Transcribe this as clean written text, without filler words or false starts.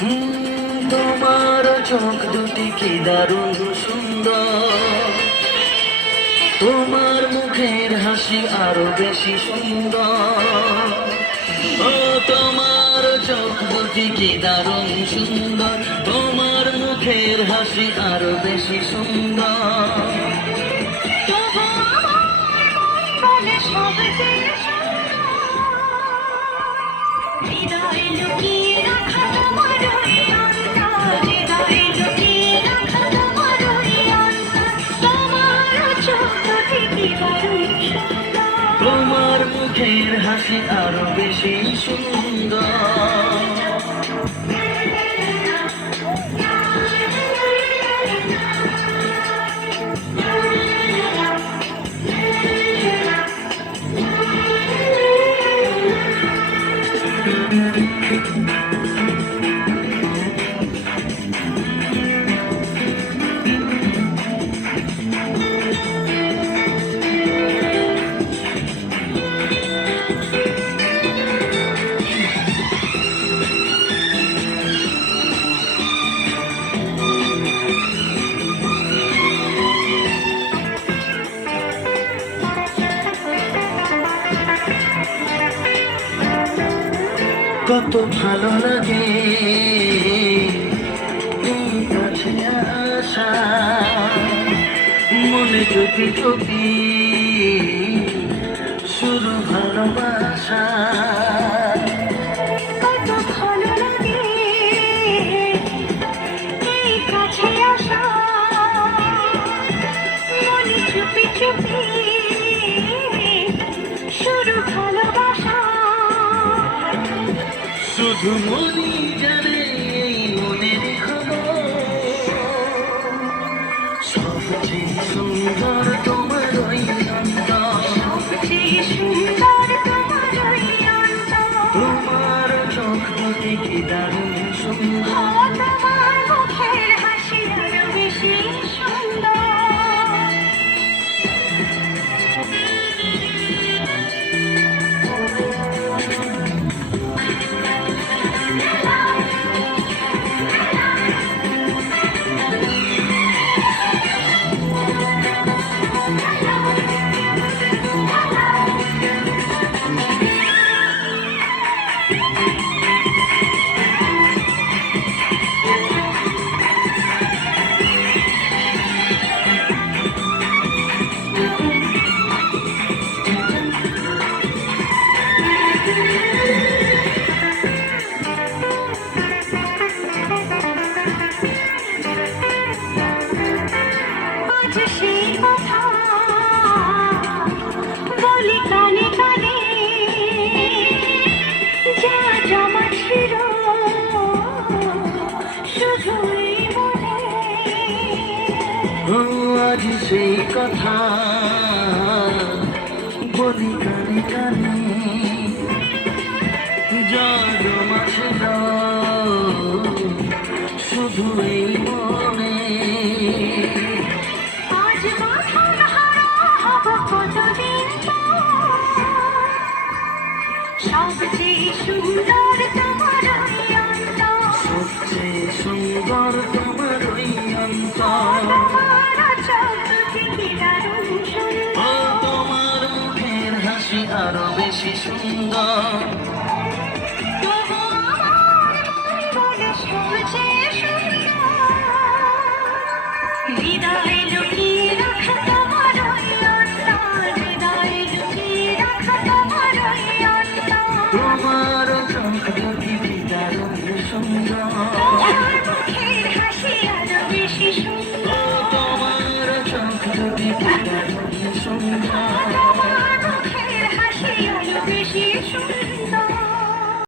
তোমার চোখ দুটি কি দারুণ সুন্দর, তোমার মুখের হাসি আরো বেশি সুন্দর। ও তোমার চোখ দুটি কি দারুণ সুন্দর, তোমার মুখের হাসি আরো বেশি সুন্দর। তোমার মুখের হাসি আরো বেশি সুন্দর। কত ভালো লাগে এই কাছে আসা, মনে চোখে চোখে শুরু ভালোবাসা। কত ভালো লাগে এই কাছে আসা, মনে চুপি চুপি শুরু ভালোবাসা। শুধু মনি জানে এই মনের খবর, সবচেয়ে সুন্দর তোমার ওই অন্তর, সবচেয়ে সুন্দর তোমার ওই অন্তর। তোমার চোখ দুটি কি দারুণ সুন্দর, তোমার মুখের হাসি আরো বেশি সুন্দর। আজ সেই কথা বলি কানে কানে, যা জমা ছিল শুধু এই মনে। আজ সেই কথা বলি কানে কানে, যা জমা ছিল শুধু এই মনে। আজ বাঁধন হারা হব কতদিন পর, সবচেয়ে সুন্দর তোমার ওই অন্তর, সবচেয়ে সুন্দর তোমার ওই অন্তর। তোমার চোখ দুটি কি দারুণ সুন্দর। ও তোমার মুখের হাসি আরো বেশি সুন্দর। তবু আমার মন বলে সবচেয়ে সুন্দর। হৃদয়ে লুকিয়ে রাখা তোমার ওই অন্তর, হৃদয়ে লুকিয়ে রাখা তোমার ওই অন্তর। তোমার চোখ দুটি কি দারুণ সুন্দর। তোমার মুখে